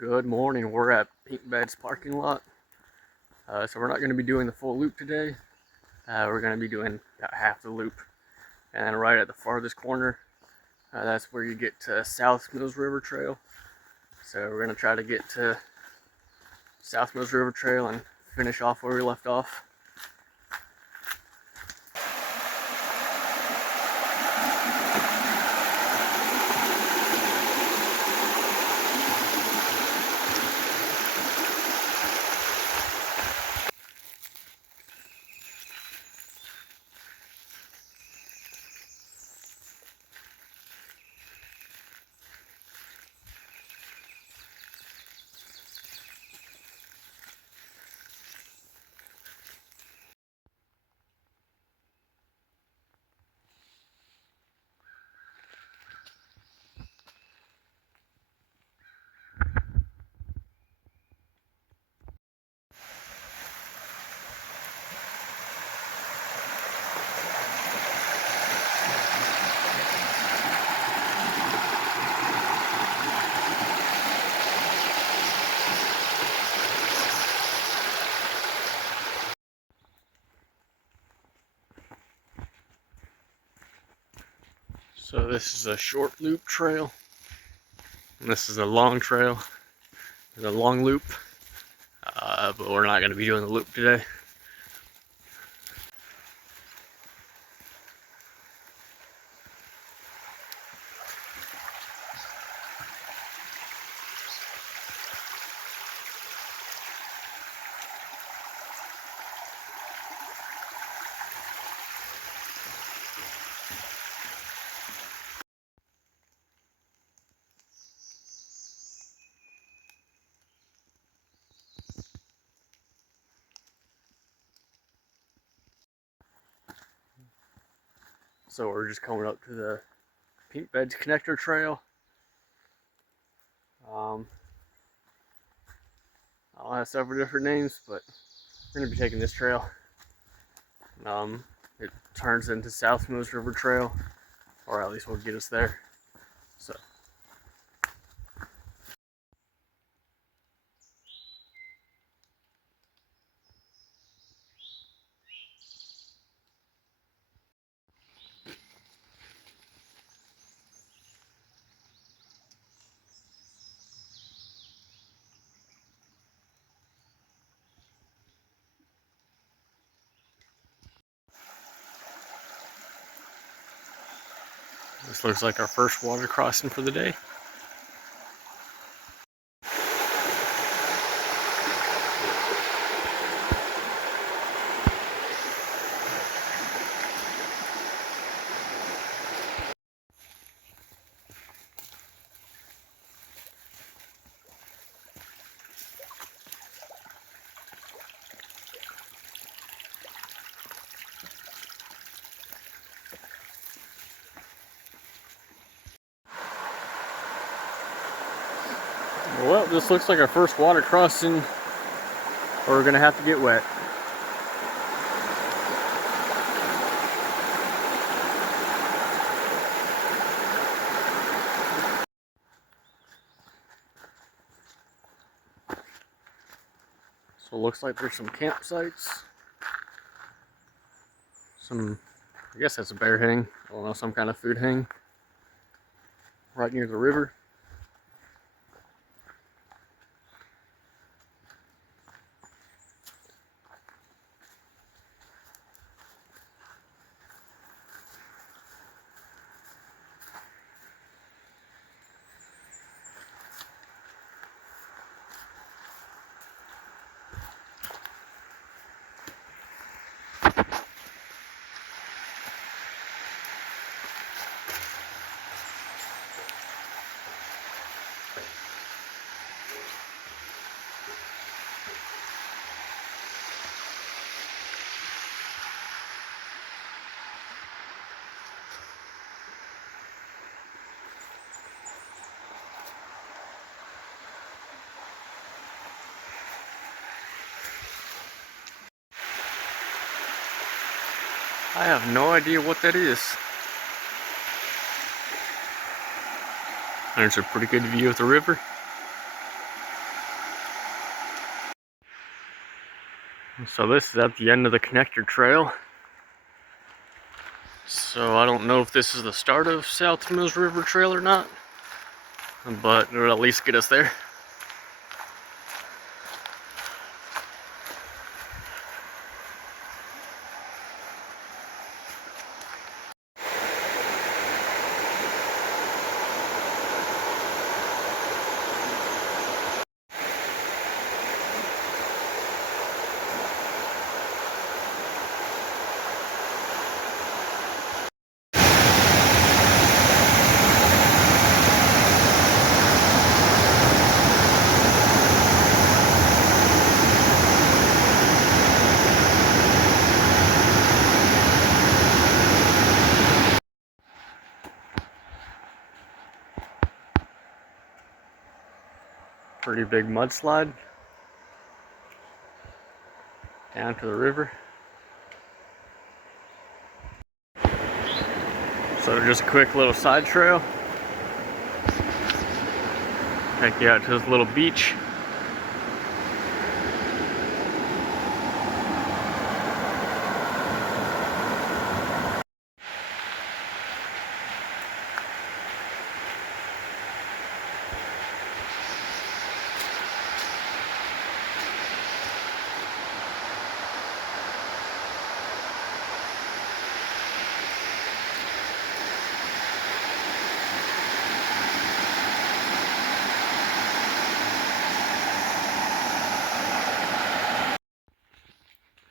Good morning. We're at Pink Bed's parking lot. So we're not going to be doing the full loop today. We're going to be doing about half the loop. And right at the farthest corner, that's where you get to South Mills River Trail. So we're going to try to get to South Mills River Trail and finish off where we left off. So this is a short loop trail, and this is a long trail. It's a long loop, but we're not going to be doing the loop today. So we're just coming up to the Pink Beds Connector Trail. I'll have several different names, but we're going to be taking this trail. It turns into South Mills River Trail, or at least will get us there. So. This looks like our first water crossing for the day. Well, this looks like our first water crossing, or we're gonna have to get wet. So it looks like there's some campsites. I guess that's a bear hang. I don't know, some kind of food hang. Right near the river. I have no idea what that is. There's a pretty good view of the river. So this is at the end of the connector trail. So I don't know if this is the start of South Mills River Trail or not, but it'll at least get us there. Pretty big mudslide down to the river. So just a quick little side trail. Take you out to this little beach.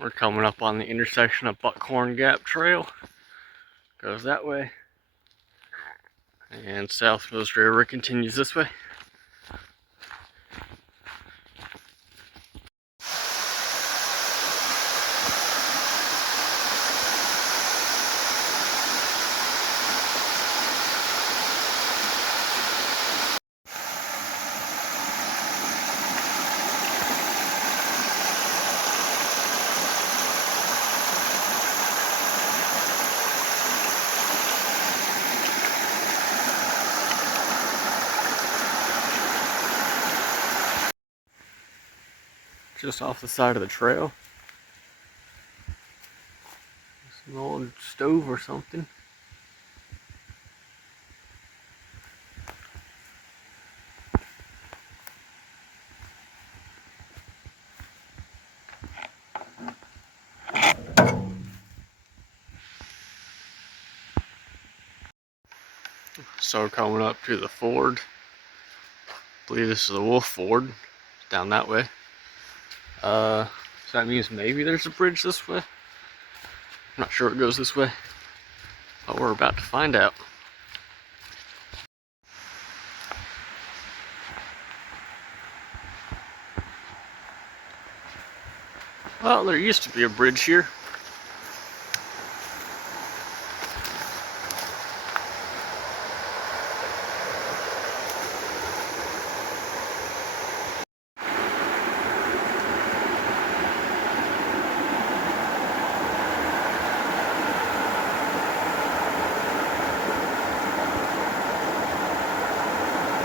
We're coming up on the intersection of Squirrel Gap Trail. Goes that way. And South Mills River continues this way. Just off the side of the trail. Some old stove or something. So coming up to the ford. I believe this is the Wolf Ford. Down that way. So that means maybe there's a bridge this way. I'm not sure it goes this way, but we're about to find out. Well, there used to be a bridge here.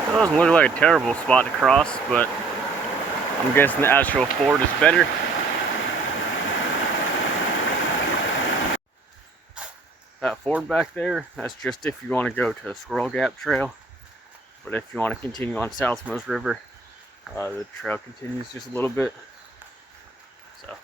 It doesn't look like a terrible spot to cross, but I'm guessing the actual ford is better. That ford back there, that's just if you want to go to Squirrel Gap Trail. But if you want to continue on South Mills River, the trail continues just a little bit. So.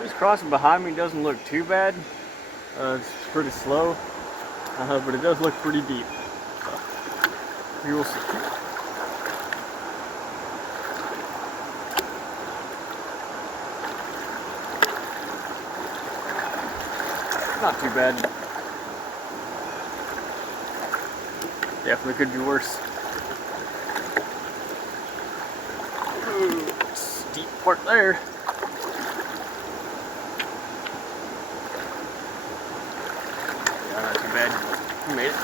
This crossing behind me doesn't look too bad. It's pretty slow, but it does look pretty deep. So, you will see. Not too bad. Definitely could be worse. Ooh, steep part there. Yeah, not too bad. We made it.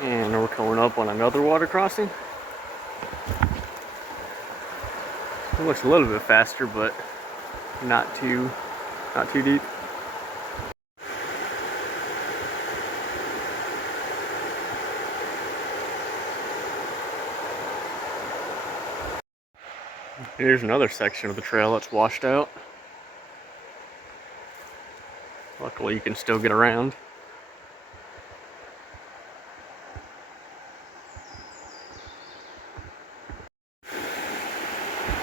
And we're coming up on another water crossing. It looks a little bit faster, but not too deep. Here's another section of the trail that's washed out. Luckily, you can still get around.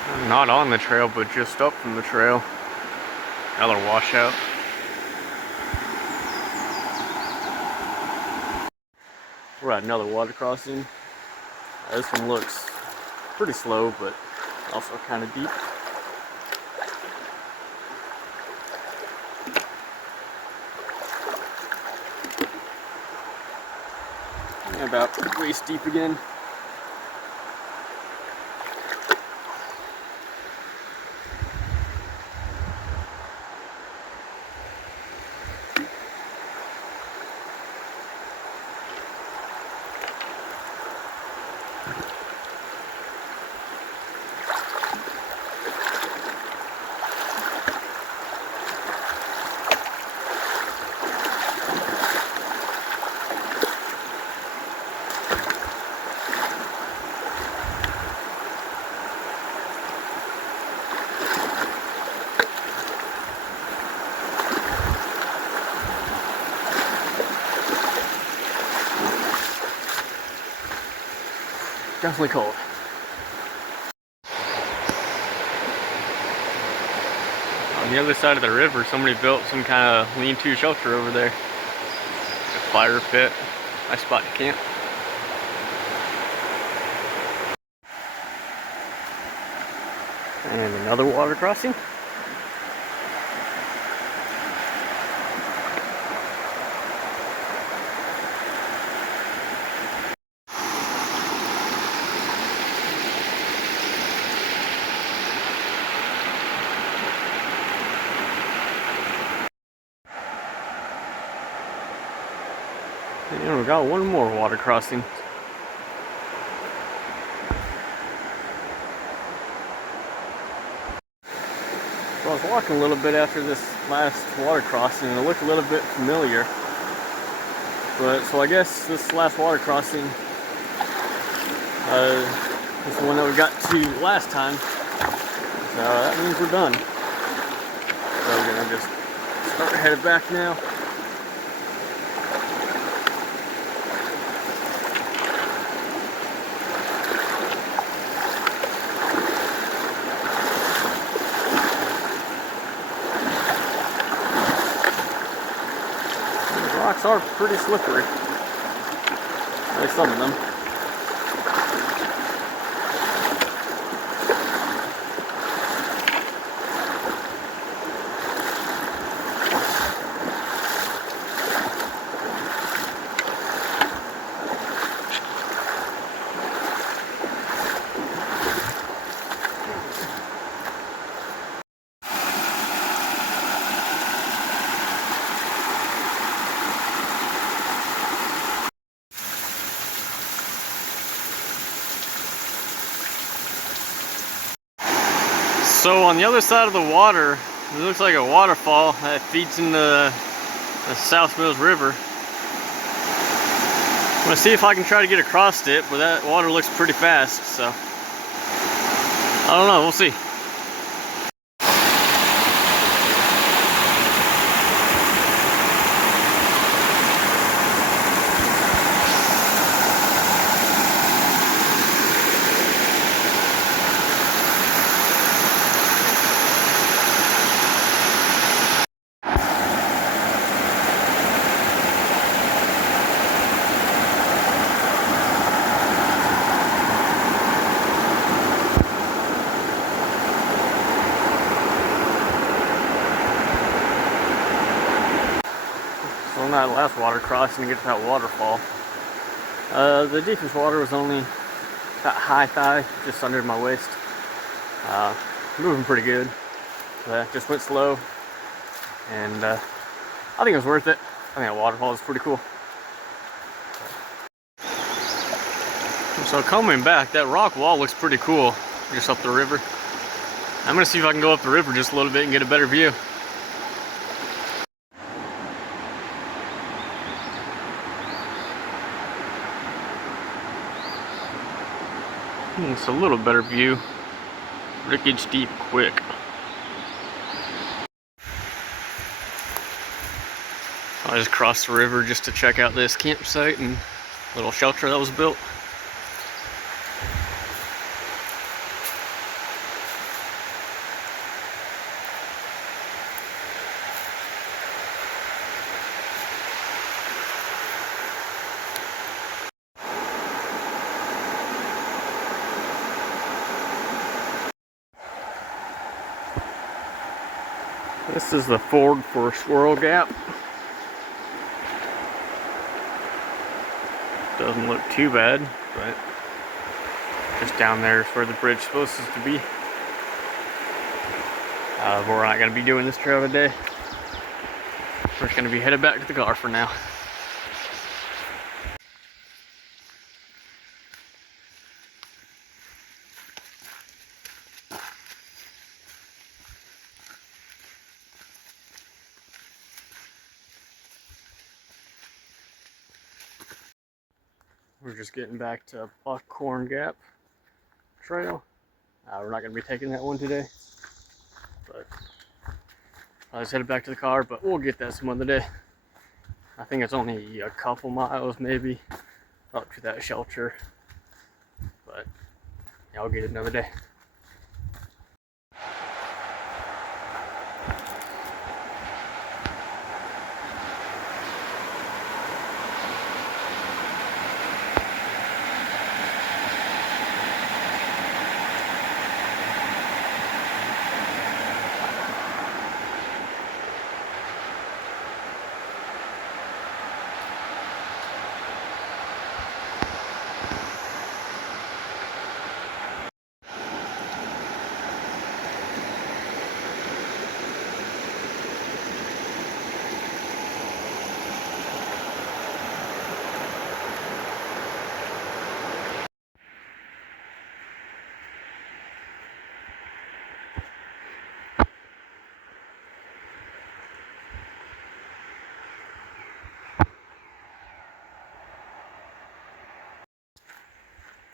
I'm not on the trail, but just up from the trail. Another washout. We're at another water crossing. This one looks pretty slow, but also kind of deep. And about waist deep again. Definitely cold. On the other side of the river, somebody built some kind of lean-to shelter over there. A fire pit, nice spot to camp. And another water crossing. And we got one more water crossing. So I was walking a little bit after this last water crossing and it looked a little bit familiar. But so I guess this last water crossing is the one that we got to last time. So that means we're done. So we're gonna just start headed back now. Rocks are pretty slippery. At least some of them. So on the other side of the water, it looks like a waterfall that feeds into the South Mills River. I'm gonna see if I can try to get across it, but that water looks pretty fast, so I don't know, we'll see. So on that last water crossing to get to that waterfall, the deepest water was only about high thigh, just under my waist. Moving pretty good. Just went slow, and I think it was worth it. I think that waterfall is pretty cool. So coming back, that rock wall looks pretty cool, just up the river. I'm gonna see if I can go up the river just a little bit and get a better view. It's a little better view. Wreckage deep quick. I just crossed the river just to check out this campsite and little shelter that was built. This is the ford for Squirrel Gap. Doesn't look too bad, but just down there is where the bridge is supposed to be. But we're not going to be doing this trail today. We're just going to be headed back to the car for now. We're just getting back to Squirrel Gap Trail. We're not going to be taking that one today, but I just headed back to the car, but we'll get that some other day. I think it's only a couple miles maybe up to that shelter, but yeah, I'll get it another day.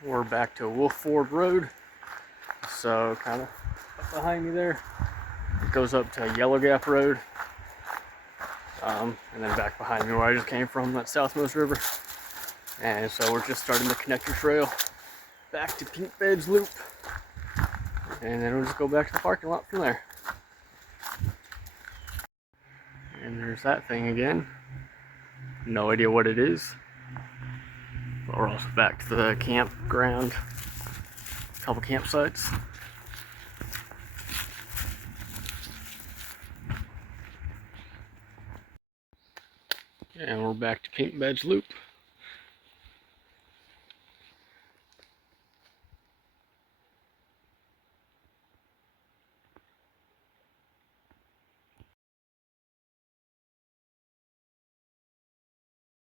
We're back to Wolf Ford Road, so kind of up behind me there, it goes up to Yellow Gap Road, and then back behind me where I just came from, that Southmost River. And so we're just starting the connector trail back to Pink Beds Loop, and then we'll just go back to the parking lot from there. And there's that thing again. No idea what it is. But we're also back to the campground. A couple campsites. And we're back to Pink Beds Loop.